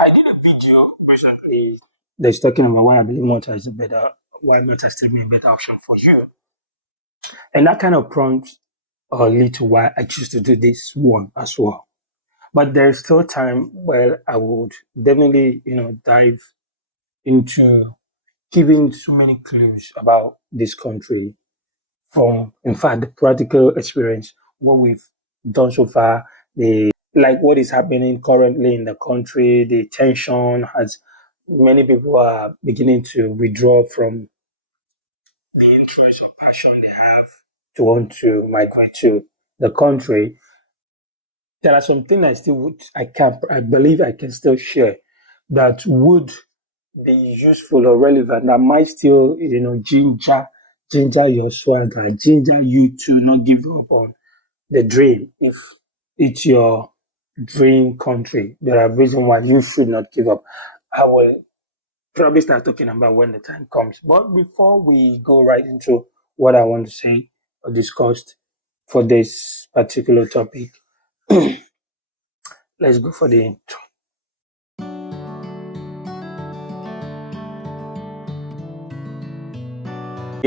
I did a video recently that's talking about why I believe Malta is a better, why Malta still be a better option for you. And that kind of prompts lead to why I choose to do this one as well. But there's still time where I would definitely, dive into giving so many clues about this country from, in fact, the practical experience, what we've done so far, the like what is happening currently in the country, the tension as many people are beginning to withdraw from the interest or passion they have to want to migrate to the country. There are some things I believe I can still share that would be useful or relevant that might still, ginger your swagger, ginger you to not give up on the dream. If it's your dream country, there are reasons why you should not give up. I will probably start talking about when the time comes. But before we go right into what I want to say or discuss for this particular topic, let's go for the intro.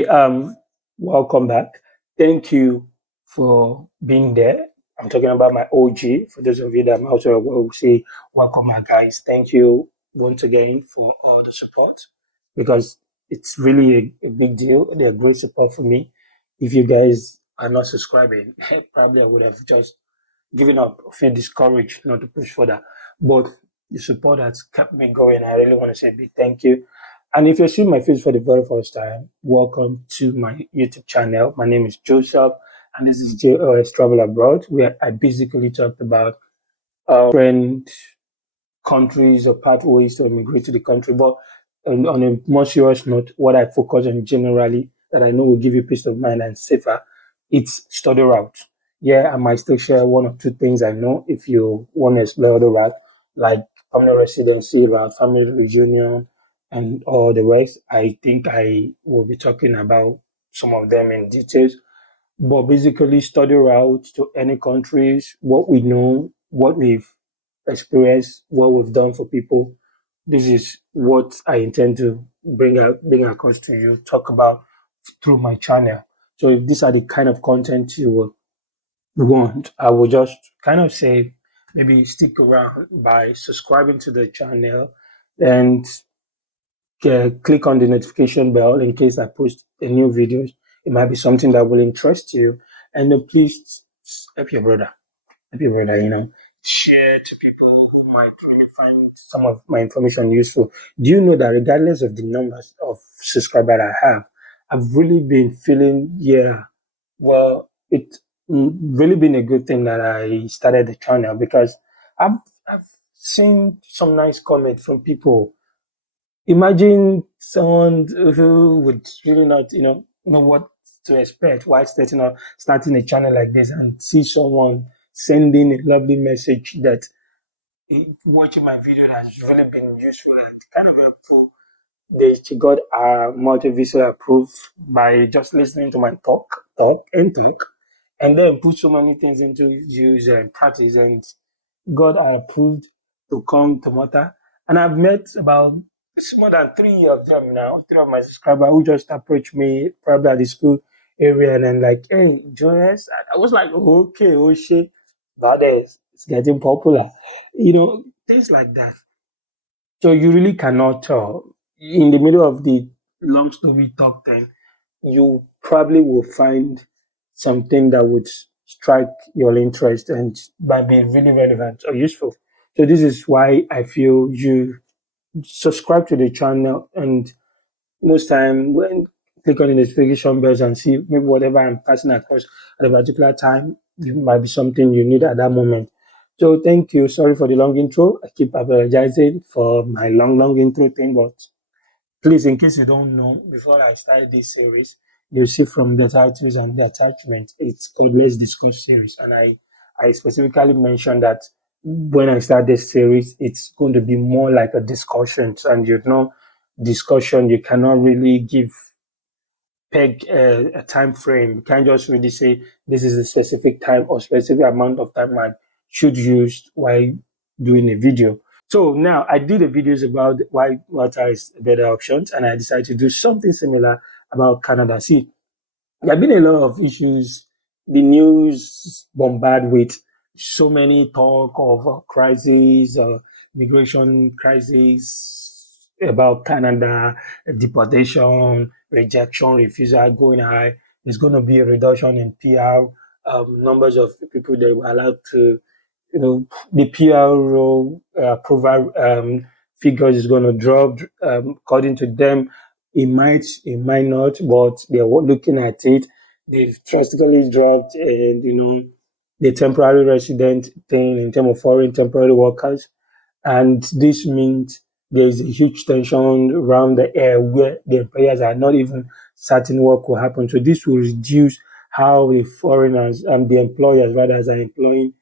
Um, Welcome back. Thank you for being there. I'm talking about my OG. For those of you that I'm also will say, welcome, my guys. Thank you once again for all the support because it's really a big deal. They're great support for me. If you guys are not subscribing, probably I would have just given up, feel discouraged not to push further. But the support has kept me going. I really want to say a big thank you. And if you're seeing my face for the very first time, welcome to my YouTube channel. My name is Joseph, and this is J.O.S. Travel Abroad, where I basically talked about different countries or pathways to immigrate to the country. But on a more serious note, what I focus on generally that I know will give you peace of mind and safer, it's study route. Yeah, I might still share one or two things I know if you want to explore the route, like permanent residency route, family reunion, and all the rest. I think I will be talking about some of them in details. But basically, study routes to any countries, what we know, what we've experienced, what we've done for people. This is what I intend to bring across to you, talk about through my channel. So if these are the kind of content you will want, I will just kind of say maybe stick around by subscribing to the channel and click on the notification bell in case I post a new videos. It might be something that will interest you. And then please help your brother. Help your brother, share to people who might really find some of my information useful. Do you know that regardless of the numbers of subscribers I have, I've really been feeling, yeah, well, it's really been a good thing that I started the channel because I've, I've seen some nice comments from people. Imagine someone who would really not, know what to expect while starting a channel like this and see someone sending a lovely message that watching my video has really been useful and kind of helpful. She got a multi-visa approved by just listening to my talk, and then put so many things into use and practice and got approved to come to Malta. And I've met about it's more than three of them now, three of my subscribers who just approached me probably at the school area and then like, hey, J.O.S. I was like, okay, oh shit, that is it's getting popular. Things like that. So you really cannot tell. In the middle of the long story talk then, you probably will find something that would strike your interest and might be really relevant or useful. So this is why I feel you subscribe to the channel and most time when click on the notification bells and see maybe whatever I'm passing across at a particular time, it might be something you need at that moment. So thank you. Sorry for the long intro. I keep apologizing for my long intro thing, but please, in case you don't know, before I start this series, you see from the titles and the attachment, it's called Let's Discuss series. And I specifically mentioned that when I start this series, it's going to be more like a discussion. And discussion, you cannot really give peg a time frame. You can't just really say this is a specific time or specific amount of time I should use while doing a video. So now I did the videos about why Malta is a better option, and I decided to do something similar about Canada. See, there have been a lot of issues. The news bombard with so many talk of crises, migration crisis about Canada, deportation, rejection, refusal going high. There's going to be a reduction in PR numbers of people that were allowed to, the PRO approval figures is going to drop. According to them, it might not, but they're looking at it. They've drastically dropped, and the temporary resident thing in terms of foreign temporary workers, and this means there is a huge tension around the air where the employers are not even certain what could happen. So this will reduce how the foreigners and the employers rather are employing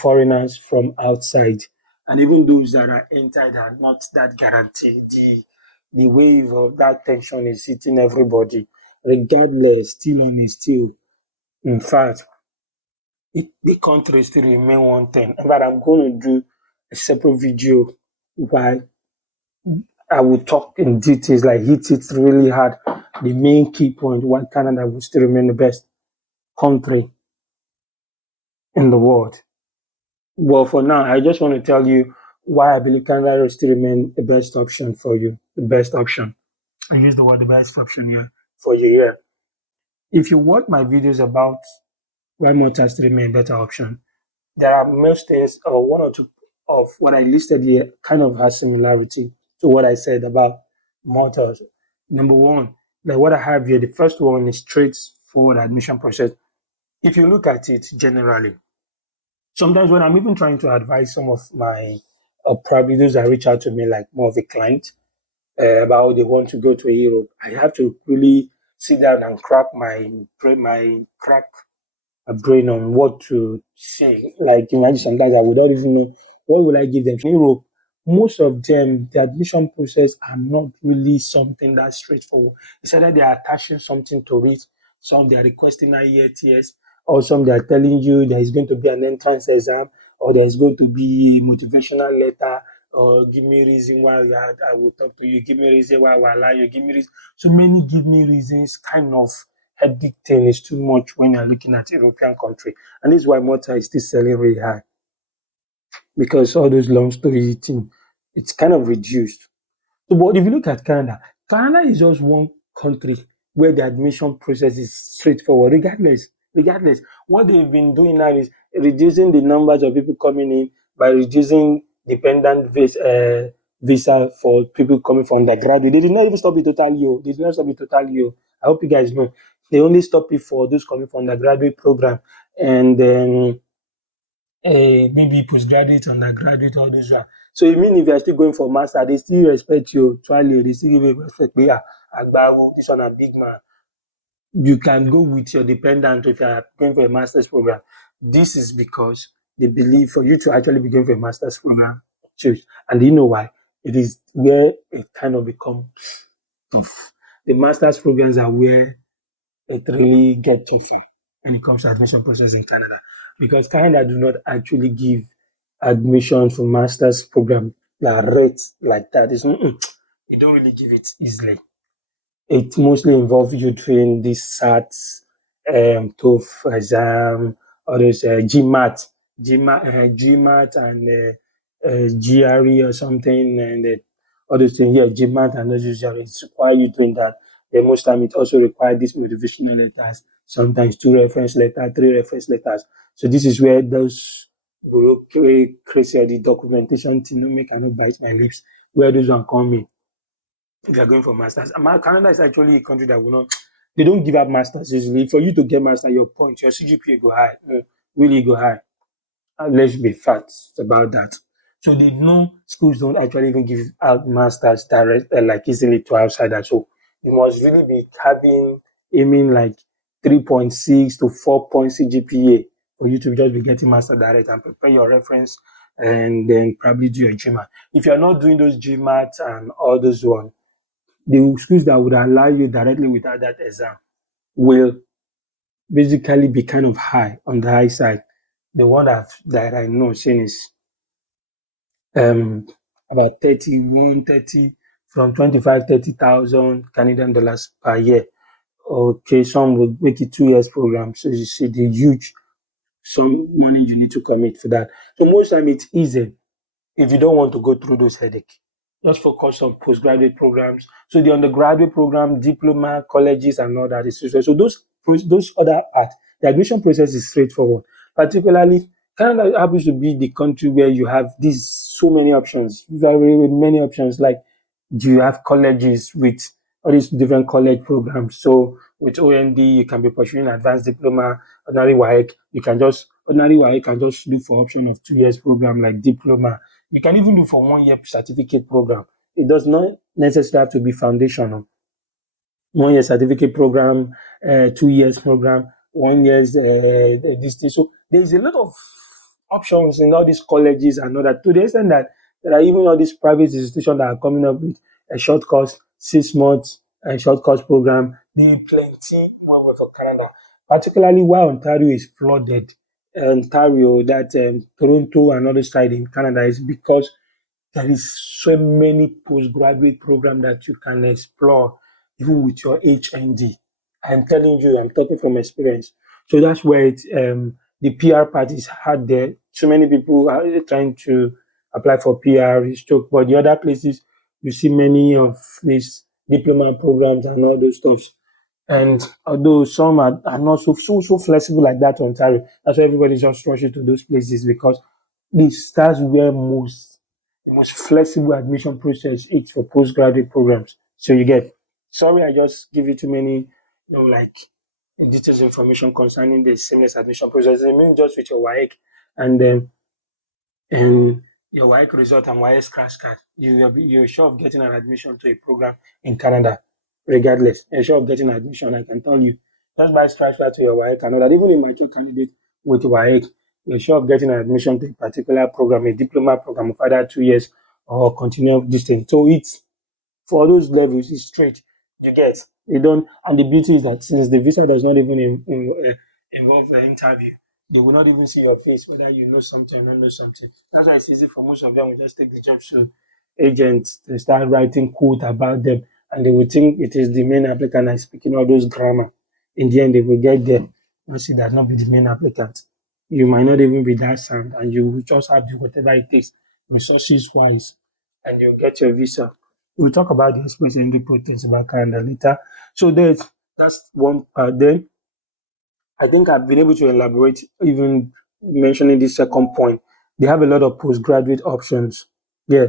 foreigners from outside, and even those that are inside are not that guaranteed. The wave of that tension is hitting everybody, regardless, still on is still. In fact, the country still remain one thing. But I'm going to do a separate video why I will talk in details, like hit it really hard. The main key point why Canada will still remain the best country in the world. Well, for now, I just want to tell you why I believe Canada will still remain the best option for you. The best option. I use the word the best option here for you here. If you watch my videos about why Malta still remain a better option, there are most things, or one or two of what I listed here, kind of has similarity to what I said about Malta. Number one, like what I have here, the first one is straightforward admission process. If you look at it generally, sometimes when I'm even trying to advise some of my, or probably those that reach out to me like more of a client about how they want to go to Europe, I have to really sit down and crack my brain, crack a brain on what to say. Like imagine sometimes I would not even know what will I give them. In Europe, most of them, the admission process are not really something that straightforward. It's either they are attaching something to it, some they are requesting IELTS, or some they are telling you there is going to be an entrance exam, or there's going to be motivational letter, or give me reason why I will talk to you, give me reason why I will allow you, give me reason. So many give me reasons kind of headache thing is too much when you're looking at European country. And this is why Malta is still selling really high because all those long story thing, it's kind of reduced. So, but if you look at Canada, Canada is just one country where the admission process is straightforward, regardless. What they've been doing now is reducing the numbers of people coming in by reducing dependent visa for people coming from undergraduate. They did not even stop it totally. Oh. They did not stop it totally. Oh. I hope you guys know. They only stop it for those coming from undergraduate program, and then maybe postgraduate, undergraduate, all those one. So you mean if you're still going for master, they still respect you, truly, they still give you respect. Yeah, Agbawo, this one a big man. You can go with your dependent if you're going for a master's program. This is because they believe for you to actually be going for a master's program, choose. And you know why? It is where it kind of become tough. The master's programs are where it really gets tougher when it comes to admission process in Canada because Canada do not actually give admission for master's program like rates like that. You don't really give it easily. It mostly involves you doing this SATs, TOEFL exam, all those GMAT and GRE or something, and all those things. Yeah, GMAT and those usually it's require you doing that. Then most time it also requires these motivational letters, sometimes two reference letters, three reference letters. So this is where those bureaucracy or the documentation thing, no make I not bite my lips, where those one come in if you're going for masters. Canada is actually a country that will not, they don't give up masters easily. For you to get master, your point, your CGPA go high, really go high. And let's be facts about that. So they know schools don't actually even give out masters direct, like easily to outsiders. So you must really be having, aiming like 3.6 to 4 point CGPA for you to just be getting master direct and prepare your reference and then probably do your GMAT. If you're not doing those GMAT and all those ones, the schools that would allow you directly without that exam will basically be kind of high on the high side. The one that I know seeing is um, about 31, 30, from 25, 30,000 Canadian dollars per year. Okay, some would make it 2 years program. So you see the huge some money you need to commit for that. So most time it's easy if you don't want to go through those headache. Just focus on postgraduate programs. So the undergraduate program, diploma, colleges, and all that is so those other part, the admission process is straightforward. Particularly, Canada happens to be the country where you have these so many options, very many options. Like you have colleges with all these different college programs. So with OND, you can be pursuing advanced diploma, ordinary WAEC. Ordinary WAEC can just look for option of 2 years program like diploma. You can even do for 1 year certificate program. It does not necessarily have to be foundational. 1 year certificate program, 2 years program, 1 year's this thing. So there's a lot of options in all these colleges and all that. To the extent that there are even all these private institutions that are coming up with a short course, 6 months, a short course program. There are plenty well for Canada, particularly while Ontario is flooded. Ontario, that Toronto and other side in Canada is because there is so many postgraduate programs that you can explore, even with your HND. I'm telling you, I'm talking from experience. So that's where the PR part is hard there. So many people are trying to apply for PR, stroke, but the other places, you see many of these diploma programs and all those stuff. And although some are not so flexible like that, Ontario, that's why everybody just rushes to those places because that's where the most flexible admission process is for postgraduate programs. So you get, sorry, I just give you too many, like details information concerning the seamless admission process. I mean, just with your WAEC and then and your WAEC result and WAEC crash card, you're sure of getting an admission to a program in Canada, regardless. You're sure of getting an admission, I can tell you. Just by scratch card to your WAEC and all that. Even a mature candidate with WAEC, you're sure of getting an admission to a particular program, a diploma program of either 2 years or continue distance. So it's for those levels, it's straight. You get, you don't, and the beauty is that since the visa does not even involve the interview, they will not even see your face whether you know something or not know something. That's why it's easy for most of them. We just take the job to agents to start writing quote about them, and they will think it is the main applicant and speaking all those grammar. In the end, they will get there and see that not be the main applicant. You might not even be that sound, and you will just have to do whatever it takes, resources wise, and you'll get your visa. We'll talk about the express entry proteins about Canada later. So that's one part. Then I think I've been able to elaborate even mentioning this second point. They have a lot of postgraduate options. Yeah,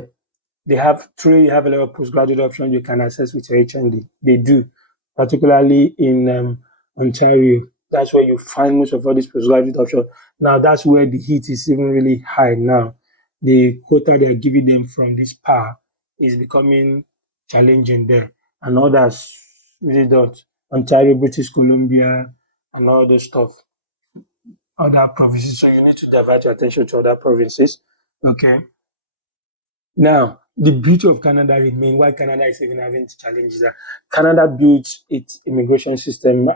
they have a lot of postgraduate options you can access with your HND. They do, particularly in Ontario. That's where you find most of all these postgraduate options. Now that's where the heat is even really high now. The quota they are giving them from this power is becoming challenging there. And others really don't. Ontario, British Columbia, and all those stuff, other provinces. So you need to divert your attention to other provinces. Okay. Now, the beauty of Canada remains why Canada is even having challenges. That Canada built its immigration system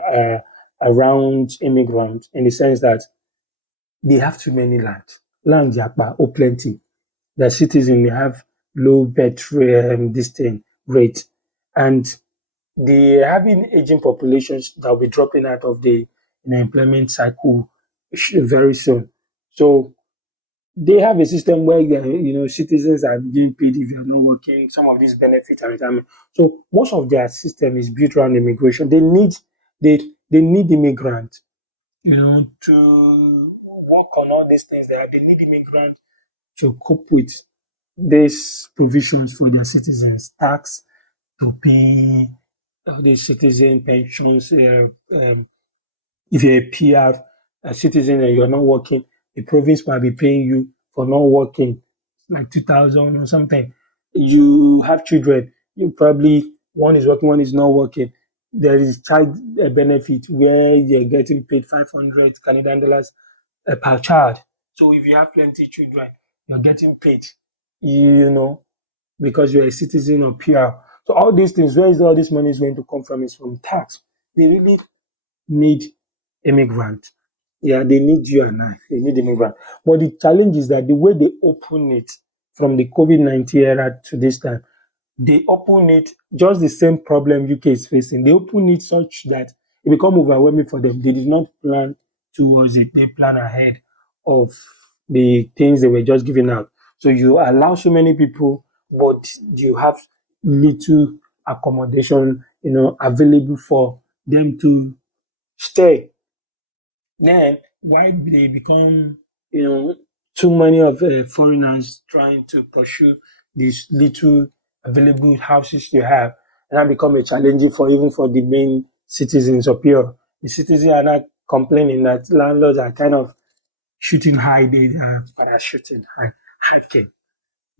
around immigrants in the sense that they have too many land. Land, yapa, or plenty. The citizens they have low birth this thing rate, and they having aging populations that will be dropping out of the employment cycle very soon. So they have a system where citizens are being paid if you're not working, some of these benefits and retirement. So most of their system is built around immigration. They need immigrants, to work on all these things. They need immigrants to cope with these provisions for their citizens, tax to pay, all these citizen pensions, if you're a PR, a citizen, and you're not working, the province might be paying you for not working, like 2,000 or something. You have children, you probably, one is working, one is not working. There is child benefit where you're getting paid 500 Canadian dollars per child. So if you have plenty children, you're getting paid, you know, because you're a citizen or PR. So all these things, where is all this money is going to come from? Is from tax. They really need immigrant. Yeah, they need you and I. They need immigrant. But the challenge is that the way they open it from the COVID-19 era to this time, they open it just the same problem UK is facing. They open it such that it become overwhelming for them. They did not plan towards it. They plan ahead of the things they were just giving out. So you allow so many people, but you have little accommodation, available for them to stay. Then why they become, you know, too many of foreigners trying to pursue these little available houses you have, and that become a challenging for even for the main citizens up here. The citizens are not complaining that landlords are kind of shooting high, they are parachuting high, hiking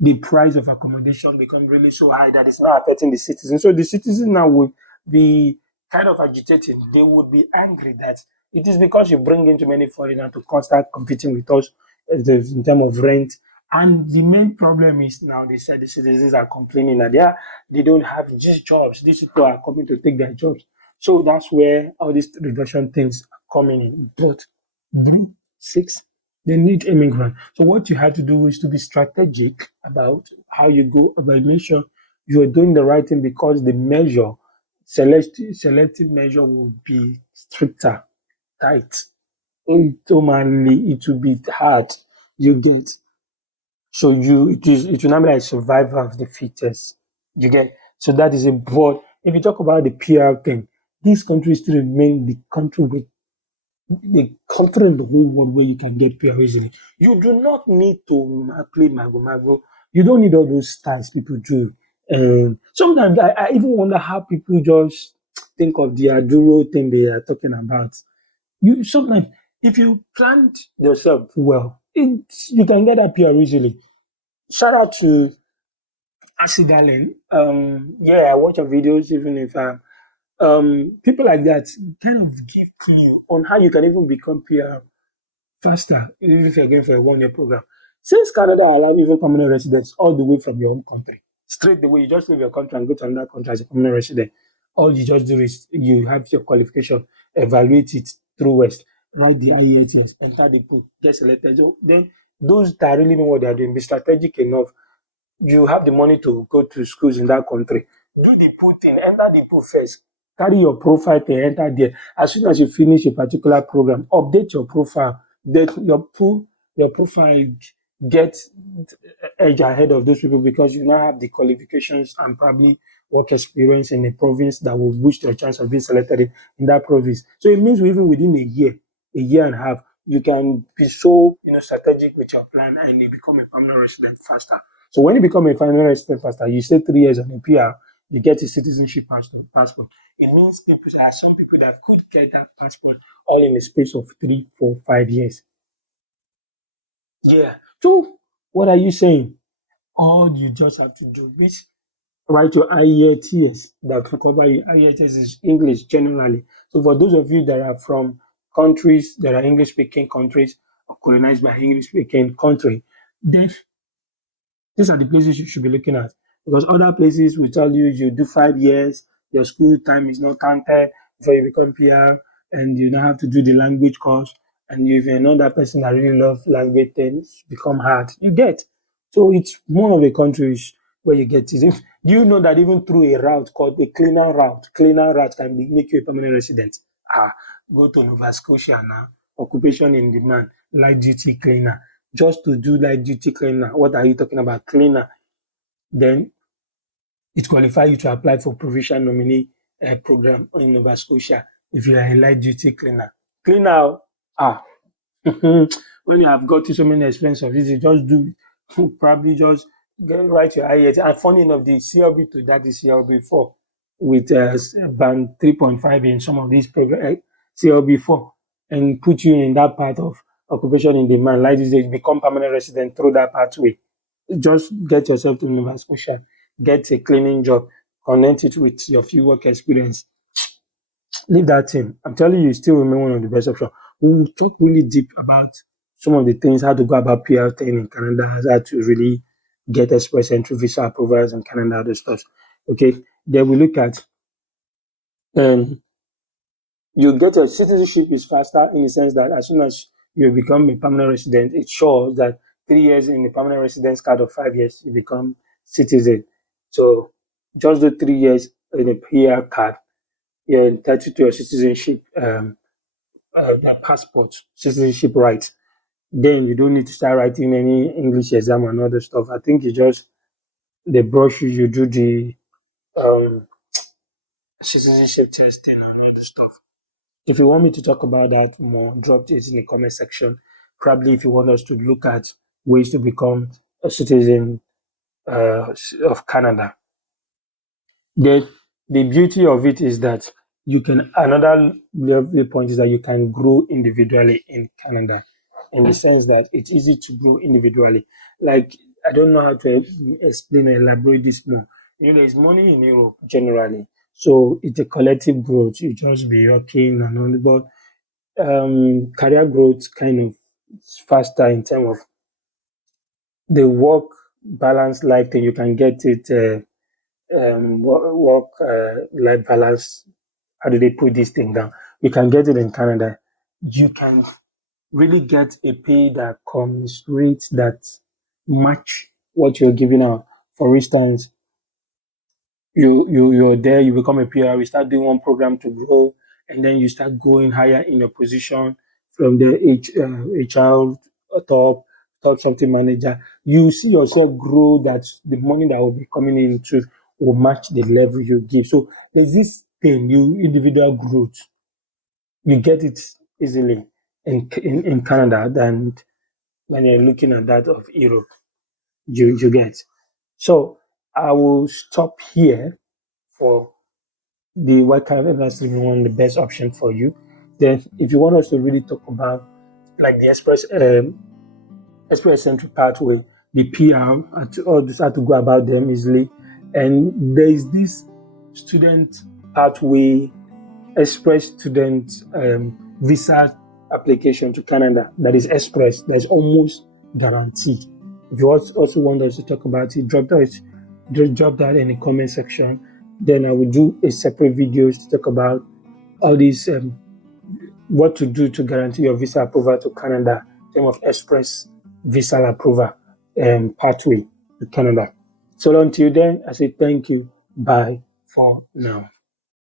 the price of accommodation become really so high that it's not affecting the citizens. So the citizens now would be kind of agitating. They would be angry that it is because you bring in too many foreigners to constant competing with us in terms of rent. And the main problem is now they said the citizens are complaining that they don't have these jobs. These people are coming to take their jobs. So that's where all these reduction things are coming in. But 3, 6, they need immigrant. So what you have to do is to be strategic about how you go about make sure you're doing the right thing because the measure, selective measure will be stricter, tight. Ultimately, it will be hard. You get so it will not be like survival of the fittest. You get so that is a broad. If you talk about the PR thing, these countries still remain the country in the whole world where you can get PR easily. You do not need to play mago mago. You don't need all those styles people do. And sometimes I even wonder how people just think of the Aduro thing they are talking about. You sometimes if you plant yourself well, you can get that PR easily. Shout out to Asidalen. Yeah, I watch her videos even if people like that kind of give clue on how you can even become PR faster, even if you're going for a 1 year program. Since Canada allow even permanent residents all the way from your home country, straight away, you just leave your country and go to another country as a permanent resident. All you just do is you have your qualification, evaluate it through West, write the IELTS, enter the pool, get selected. So then those that really know what they are doing, be strategic enough you have the money to go to schools in that country. Do the pool thing, enter the pool first. Carry your profile to enter there. As soon as you finish a particular program, update your profile. That your profile get edge ahead of those people because you now have the qualifications and probably work experience in a province that will boost your chance of being selected in that province. So it means even within a year and a half, you can be so strategic with your plan and you become a permanent resident faster. So when you become a final resident faster, you stay 3 years on a PR, you get a citizenship passport. It means people there are some people that could get that passport all in the space of 3, 4, 5 years. Yeah. So what are you saying? All you just have to do is write your IELTS that will cover your IELTS is English generally. So for those of you that are from countries that are English speaking countries or colonized by English speaking country, then these are the places you should be looking at because other places will tell you do 5 years, your school time is not counted before you become PR, and you don't have to do the language course. And if you're not that person that really loves language, then it's become hard. You get so it's one of the countries where you get it. Do you know that even through a route called a cleaner route can make you a permanent resident? Ah, go to Nova Scotia now, occupation in demand, light duty cleaner just to do light duty cleaner. What are you talking about? Cleaner. Then it qualifies you to apply for provincial nominee program in Nova Scotia if you are a light duty cleaner. Cleaner, ah, when you have got to so many expenses of this, you just do probably just write your IELTS. And funny enough, the CLB to that is CLB 4 with band 3.5 in some of these programs, CLB 4, and put you in that part of occupation in demand. Like this, you become permanent resident through that pathway. Just get yourself to Nova Scotia, get a cleaning job, connect it with your few work experience. Leave that thing. I'm telling you, it still remain one of the best options. We will talk really deep about some of the things, how to go about PR thing in Canada, how to really get express entry visa approvals in Canada, other stuff. Okay. Then we look at um you get your citizenship is faster in the sense that as soon as you become a permanent resident, it shows that 3 years in the permanent residence card of 5 years, you become citizen. So just the 3 years in a PR card, you're entitled to your citizenship, passport, citizenship rights. Then you don't need to start writing any English exam and other stuff. I think you just they brush you, you do the um, citizenship testing and other stuff. If you want me to talk about that more, drop it in the comment section. Probably if you want us to look at ways to become a citizen of Canada. The the beauty of it is that you can another lovely point is that you can grow individually in Canada, in the sense that it's easy to grow individually. Like I don't know how to explain or elaborate this more. You know, there's money in Europe generally, so it's a collective growth. You just be working and all, but career growth kind of faster in terms of the work balance life thing. You can get it. Work life balance. How do they put this thing down? You can get it in Canada. You can really get a pay that comes rates that match what you're giving out. For instance, you're there, you become a PR, you start doing one program to grow, and then you start going higher in your position from the HR top something manager. You see yourself grow that the money that will be coming into will match the level you give. So there's this thing, you individual growth, you get it easily in Canada than when you're looking at that of Europe. You get. So I will stop here for the what kind of that's even one of the best option for you. Then, if you want us to really talk about like the express entry pathway, the PR, all this how to go about them easily, and there is this student pathway, express student visa application to Canada that is express. That is almost guaranteed. If you also want us to talk about it, drop that in the comment section. Then I will do a separate videos to talk about all these what to do to guarantee your visa approval to Canada in terms of express visa approval pathway to Canada. So until then, I say thank you. Bye for now.